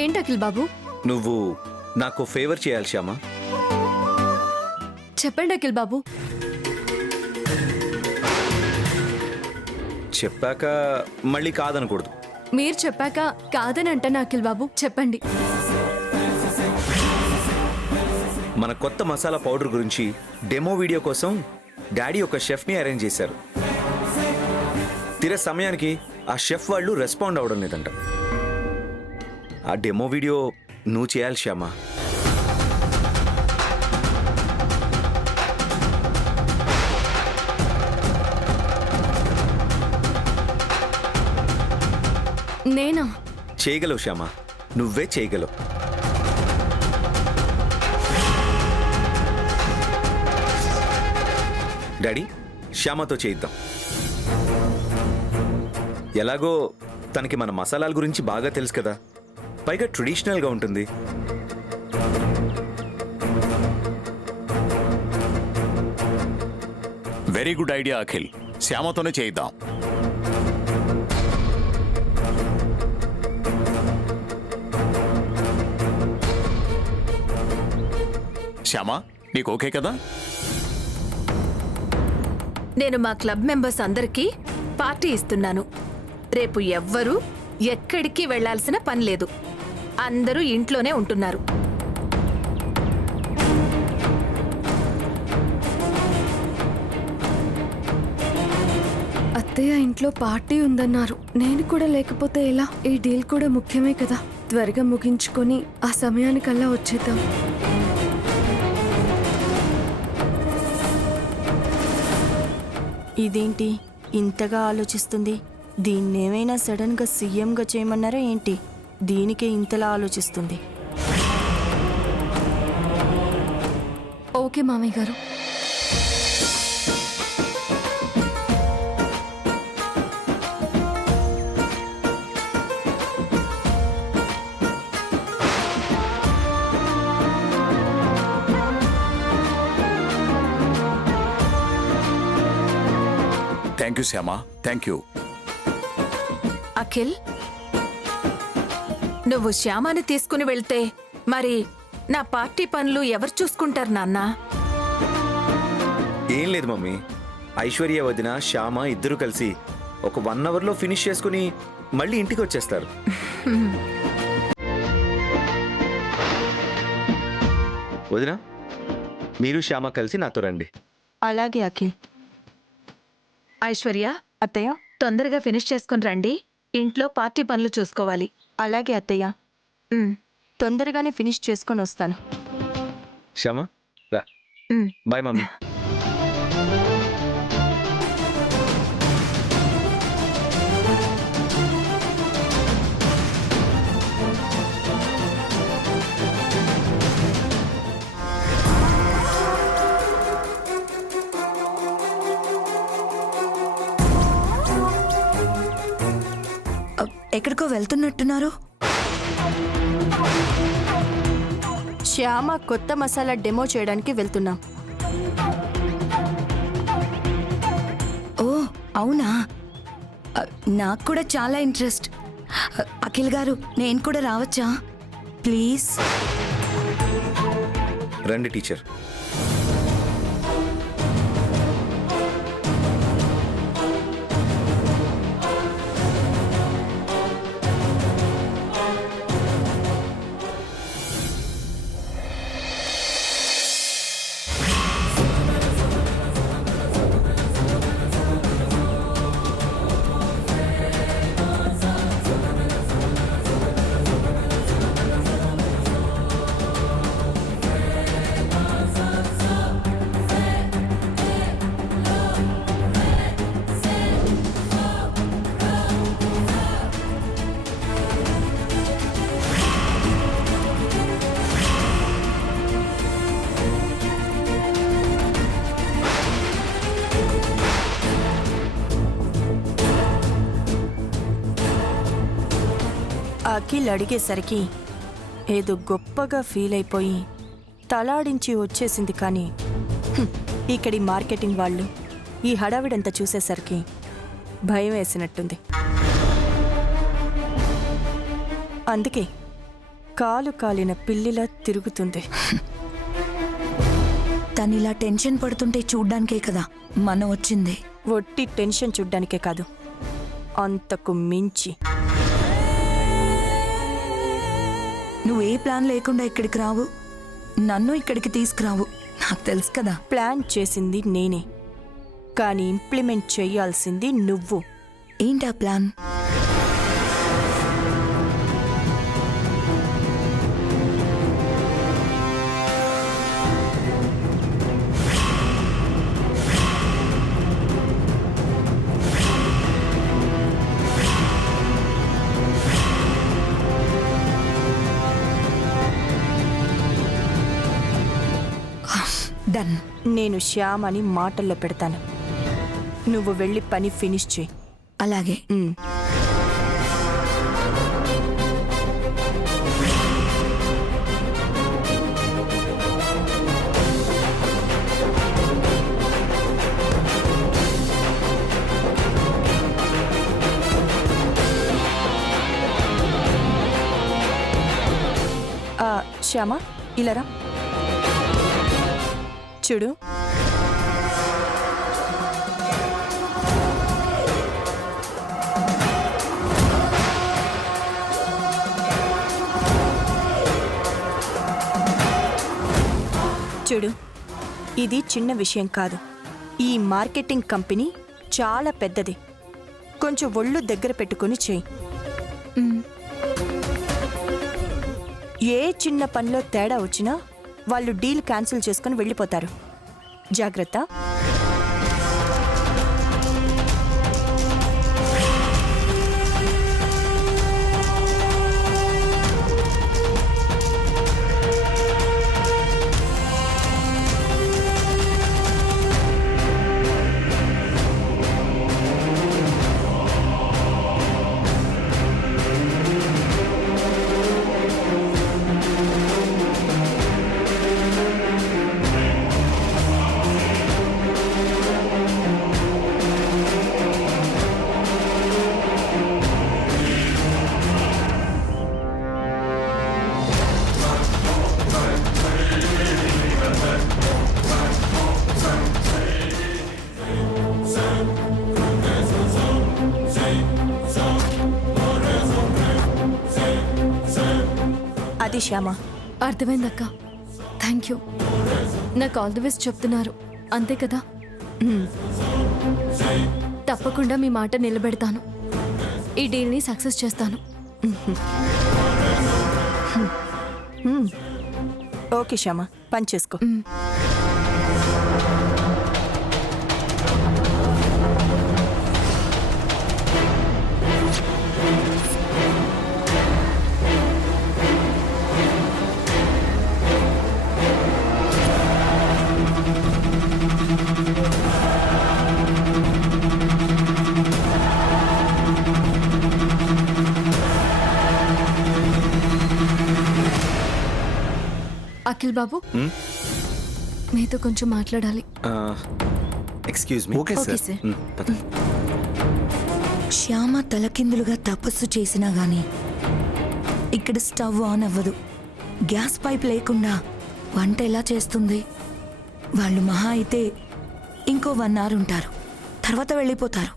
ఏంటి అఖిల్ బాబు? నువ్వు నాకు ఫేవర్ చేయాలి శ్యామ. చెప్పండి అఖిల్ బాబు. చెప్పాక మళ్ళీ కాదనకూడదు. మీరు చెప్పాక కాదని అంటాను అఖిల్ బాబు, చెప్పండి. మన కొత్త మసాలా పౌడర్ గురించి డెమో వీడియో కోసం డాడీ ఒక షెఫ్ని అరేంజ్ చేశారు. తీరా సమయానికి ఆ షెఫ్ వాళ్ళు రెస్పాండ్ అవ్వడం లేదంట. ఆ డెమో వీడియో నువ్వు చేయాలి శ్యామ. నేనా? చేయగలవు శ్యామ, నువ్వే చేయగలవు. డాడీ, శ్యామతో చేయిద్దాం. ఎలాగో తనకి మన మసాలాల గురించి బాగా తెలుసు కదా, పైగా ట్రెడిషనల్గా ఉంటుంది. వెరీ గుడ్ ఐడియా అఖిల్, శ్యామతోనే చేయిద్దాం. శ్యామ, నీకు ఓకే కదా? నేను మా క్లబ్ మెంబర్స్ అందరికీ పార్టీ ఇస్తున్నాను. రేపు ఎవ్వరూ ఎక్కడికి వెళ్లాల్సిన పని లేదు. అందరూ ఇంట్లోనే ఉంటున్నారు. అత్తయ్య ఇంట్లో పార్టీ ఉందన్నారు. నేను కూడా లేకపోతే ఎలా? ఈ డీల్ కూడా ముఖ్యమే కదా. త్వరగా ముగించుకొని ఆ సమయానికల్లా వచ్చేద్దాం. ఇదేంటి ఇంతగా ఆలోచిస్తుంది? దీన్నేమైనా సడన్గా సీఎంగా చేయమన్నారా ఏంటి? దీనికే ఇంతలా ఆలోచిస్తుంది. ఓకే మామయ్య గారు. Thank you Shyama, thank you. Akhil, నువ్వు శ్యామాని తీసుకుని వెళ్తే మరి నా పార్టీ పనులు ఎవరు చూసుకుంటారు నాన్నా? ఏం లేదు మమ్మీ, ఐశ్వర్య వదిన శ్యామ ఇద్దరు కలిసి ఒక 1 అవర్లో ఫినిష్ చేసుకుని మళ్ళీ ఇంటికి వచ్చేస్తారు. వదిన, మీరు శ్యామ కలిసి నాతో రండి. అలాగే అఖిల్. ఐశ్వర్య, అత్తయ్య, తొందరగా ఫినిష్ చేసుకుని రండి. ఇంట్లో పార్టీ పనులు చూసుకోవాలి. అలాగే అత్తయ్య. తొందరగానే ఫినిష్ చేసుకొని వస్తాను. శ్యామ రా. Bye mummy. ఎక్కడికో వెళ్తున్నట్టున్నారు? శ్యామ కొత్త మసాలా డెమో చేయడానికి వెళ్తున్నాం. ఓ అవునా? నాకు కూడా చాలా ఇంట్రెస్ట్. అఖిల్ గారు, నేను కూడా రావచ్చా ప్లీజ్? రండి టీచర్. అఖిల్ అడిగేసరికి ఏదో గొప్పగా ఫీల్ అయిపోయి తలాడించి వచ్చేసింది. కానీ ఇక్కడి మార్కెటింగ్ వాళ్ళు ఈ హడావిడంతా చూసేసరికి భయం వేసినట్టుంది. అందుకే కాలు కాలిన పిల్లిలా తిరుగుతుంది. తనిలా టెన్షన్ పడుతుంటే చూడ్డానికే కదా మనం వచ్చింది. ఒట్టి టెన్షన్ చూడ్డానికే కాదు, అంతకు మించి. నువ్వే ప్లాన్ లేకుండా ఇక్కడికి రావు, నన్ను ఇక్కడికి తీసుకురావు, నాకు తెలుసు కదా. ప్లాన్ చేసింది నేనే, కానీ ఇంప్లిమెంట్ చేయాల్సింది నువ్వు. ఏంటా ప్లాన్? డన్. నేను శ్యామ్ అని మాటల్లో పెడతాను, నువ్వు వెళ్ళి పని ఫినిష్ చేయి. అలాగే. శ్యామ, ఇలారా. చూడు, చూడు, ఇది చిన్న విషయం కాదు. ఈ మార్కెటింగ్ కంపెనీ చాలా పెద్దది. కొంచెం ఒళ్ళు దగ్గర పెట్టుకుని చెయ్యి. ఏ చిన్న పనిలో తేడా వచ్చినా వాళ్ళు డీల్ క్యాన్సిల్ చేసుకుని వెళ్ళిపోతారు. జాగ్రత్త. అది శ్యామ. అర్థమైందక్క. Thank you. నాకు ఆల్ ది బెస్ట్ చెప్తున్నారు అంతే కదా? తప్పకుండా మీ మాట నిలబెడతాను. ఈ డీల్ని సక్సెస్ చేస్తాను. ఓకే శ్యామ, పని చేసుకో. అఖిల్ బాబు, మీతో కొంచెం మాట్లాడాలి. Excuse me. Okay okay sir. Sir. పద. శ్యామ తలకిందులుగా తపస్సు చేసినా గాని ఇక్కడ స్టవ్ ఆన్ అవ్వదు. గ్యాస్ పైప్ లేకుండా వంట ఎలా చేస్తుంది? వాళ్ళు మహా అయితే ఇంకో 1 hour ఉంటారు, తర్వాత వెళ్ళిపోతారు.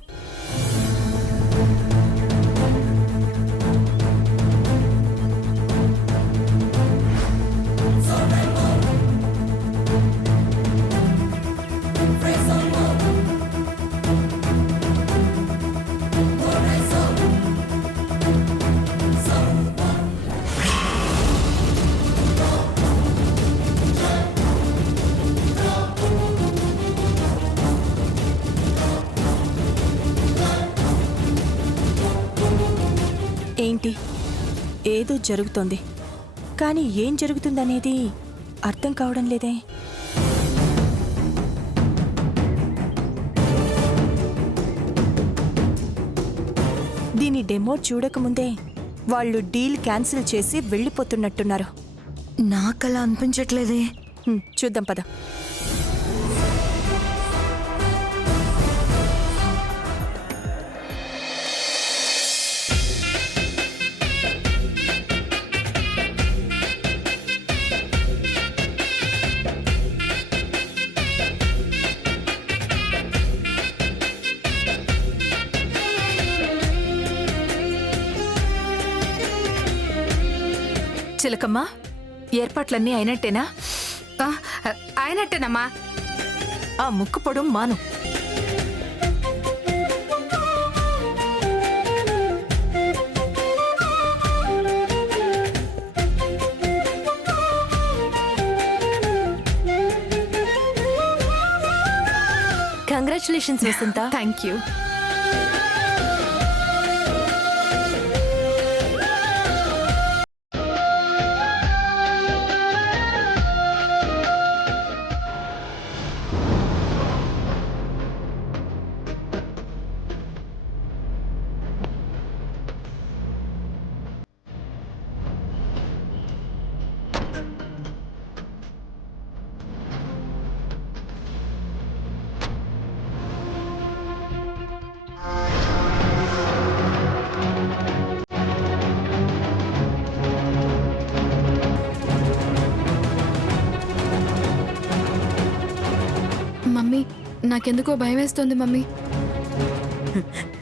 ఏంటి, ఏదో జరుగుతోంది, కానీ ఏం జరుగుతుందనేది అర్థం కావడం లేదే. దీని డెమో చూడకముందే వాళ్ళు డీల్ క్యాన్సిల్ చేసి వెళ్ళిపోతున్నట్టున్నారు. నాకలా అనిపించట్లేదే. చూద్దాం పద. చిలకమ్మ ఏర్పాట్లన్నీ అయినట్టేనా? అయినట్టేనమ్మా. ఆ ముక్కు పొడం మాను. Congratulations Vasantha. Thank you. Mummy నాకెందుకో భయం వేస్తోంది మమ్మీ.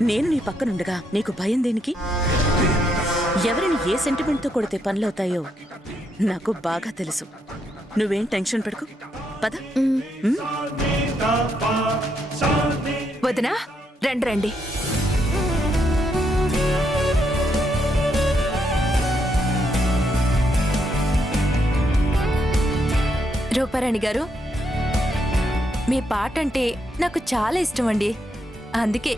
నేను నీ పక్కనుండగా నీకు భయం దేనికి? ఎవరిని ఏ సెంటిమెంట్తో కొడితే పనులవుతాయో నాకు బాగా తెలుసు. నువ్వేం టెన్షన్ పెట్టుకో. పద. వదినా రండి రండి. రూపారాణి గారు, మీ పాట అంటే నాకు చాలా ఇష్టం అండి. అందుకే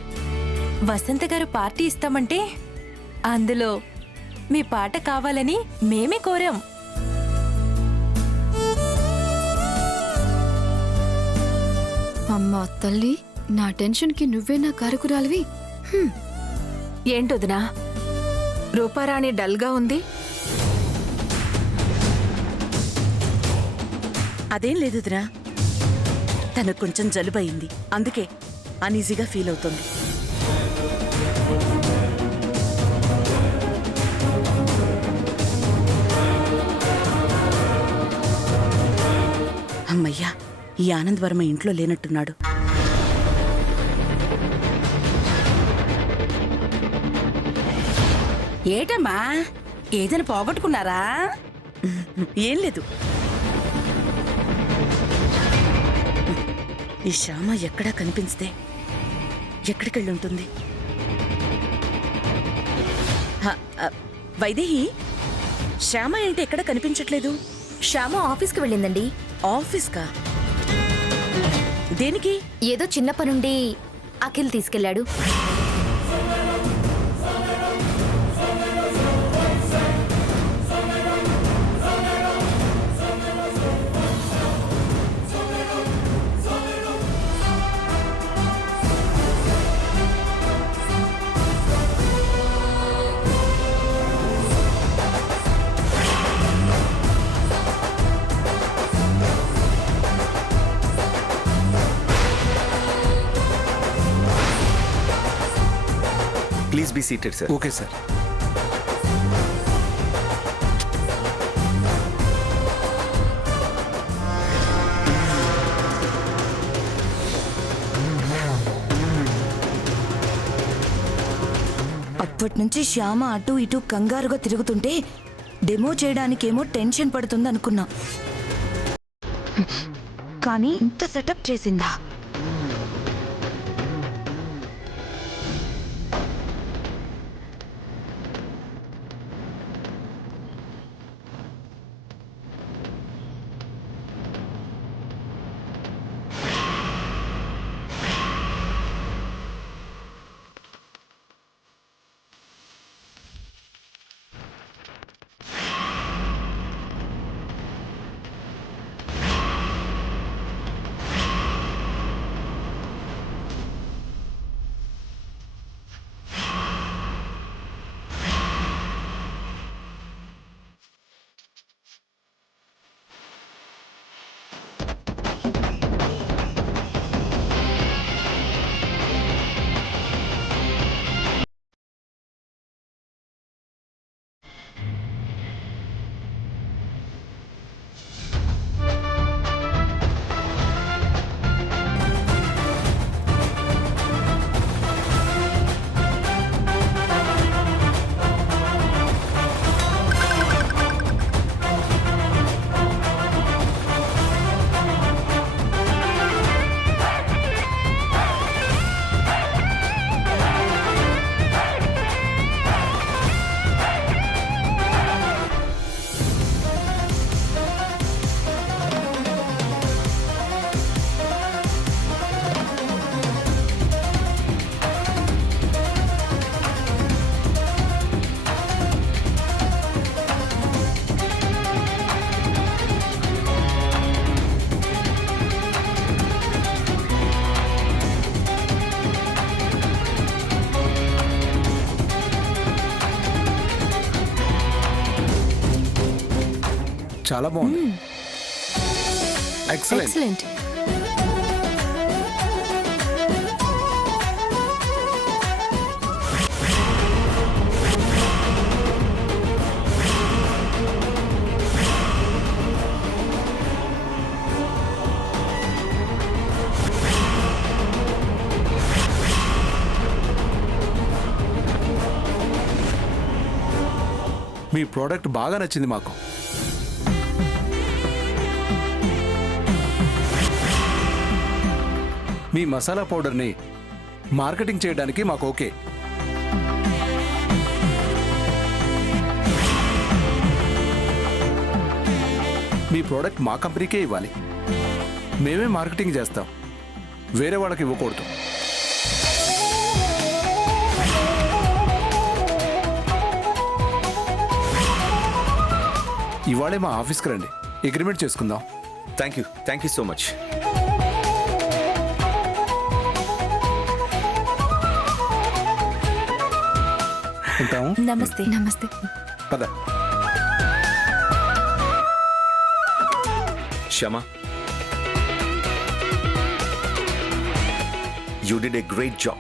వసంత గారు పార్టీ ఇస్తామంటే అందులో మీ పాట కావాలని మేమే కోరాం. అమ్మా తల్లి, నా టెన్షన్కి నువ్వే నా కారకురాలివి. ఏంటొదినా రూపారాణి డల్గా ఉంది? అదేం లేదు వదినా. తనకు కొంచెం జలుబయింది, అందుకే అనీజీగా ఫీల్ అవుతుంది. అమ్మయ్యా, ఈ ఆనంద్ వర్మ ఇంట్లో లేనట్టున్నాడు. ఏటమ్మా, ఏదైనా పోగొట్టుకున్నారా? ఏం లేదు. ఈ శ్యామ ఎక్కడా కనిపించదే. ఎక్కడికెళ్ళి ఉంటుంది? వైదేహి, శ్యామ ఏంటి ఎక్కడ కనిపించట్లేదు? శ్యామ ఆఫీస్కి వెళ్ళిందండి. ఆఫీస్కా? దేనికి? ఏదో చిన్న పనుండి అఖిల్ తీసుకెళ్లాడు. Please be seated sir. Okay sir. అప్పటి నుంచి శ్యామ అటు ఇటు కంగారుగా తిరుగుతుంటే డెమో చేయడానికేమో టెన్షన్ పడుతుంది అనుకున్నా. కానీ ఇంత సెటప్ చేసిందా? చాలా బాగుంది. ఎక్సలెంట్. ఎక్సలెంట్. మీ ప్రోడక్ట్ బాగా నచ్చింది మాకు. మీ మసాలా పౌడర్ని మార్కెటింగ్ చేయడానికి మాకు ఓకే. మీ ప్రోడక్ట్ మా కంపెనీకే ఇవ్వాలి. మేమే మార్కెటింగ్ చేస్తాం, వేరే వాళ్ళకి ఇవ్వకూడదు. ఇవాళే మా ఆఫీస్కి రండి, అగ్రిమెంట్ చేసుకుందాం. Thank you so much. ఉంటాము. నమస్తే. నమస్తే. పద. Shama, you did a great job.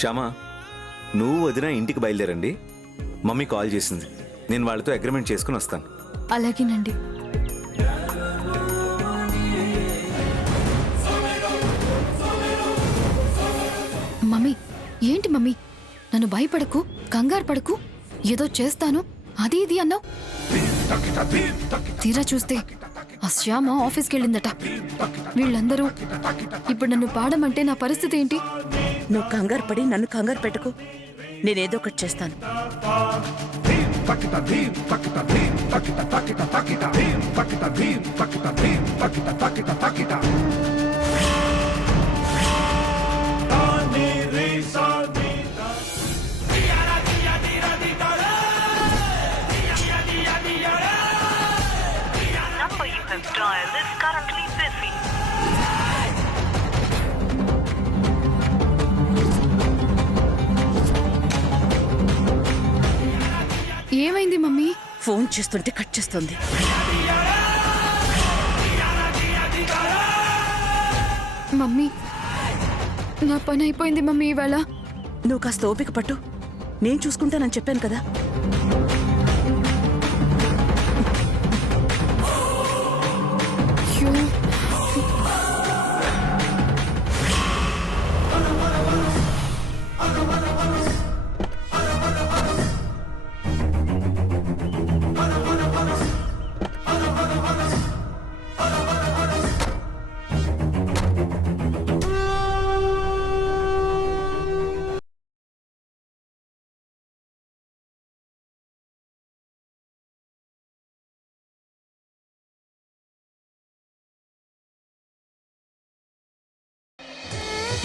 Shyama, నువ్వు వదిన ఇంటికి బయలుదేరండి. మమ్మీ కాల్ చేసింది, నేను వాళ్ళతో అగ్రిమెంట్ చేసుకుని వస్తాను. అలాగేనండి. మమ్మీ, ఏంటి మమ్మీ, నన్ను భయపడకు, కంగారు పడకు, ఏదో చేస్తాను అది ఇది అన్నావు. తీరా చూస్తే ఆ శ్యామ ఆఫీస్కి వెళ్ళిందట. వీళ్ళందరూ ఇప్పుడు నన్ను పాడమంటే నా పరిస్థితి ఏంటి? నువ్వు కంగారు పడి నన్ను కంగారు పెట్టుకో, నేనేదో ఒకటి చేస్తాను. ఏమైంది మమ్మీ? ఫోన్ చేస్తుంటే కట్ చేస్తుంది. మమ్మీ, నా పని అయిపోయింది మమ్మీ ఇవాళ. నువ్వు కాస్త ఓపిక పట్టు, నేను చూసుకుంటానని చెప్పాను కదా. అయ్యో,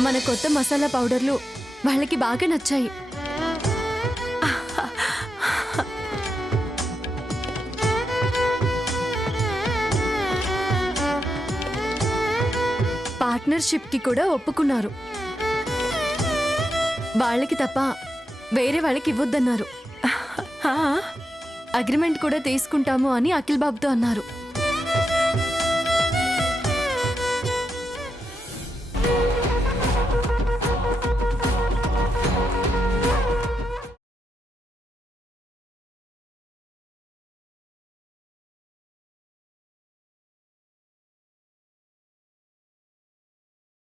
మన కొత్త మసాలా పౌడర్లు వాళ్ళకి బాగా నచ్చాయి. పార్ట్నర్షిప్కి కూడా ఒప్పుకున్నారు. వాళ్ళకి తప్ప వేరే వాళ్ళకి ఇవ్వద్దన్నారు. అగ్రిమెంట్ కూడా తీసుకుంటాము అని అఖిల్ బాబుతో అన్నారు.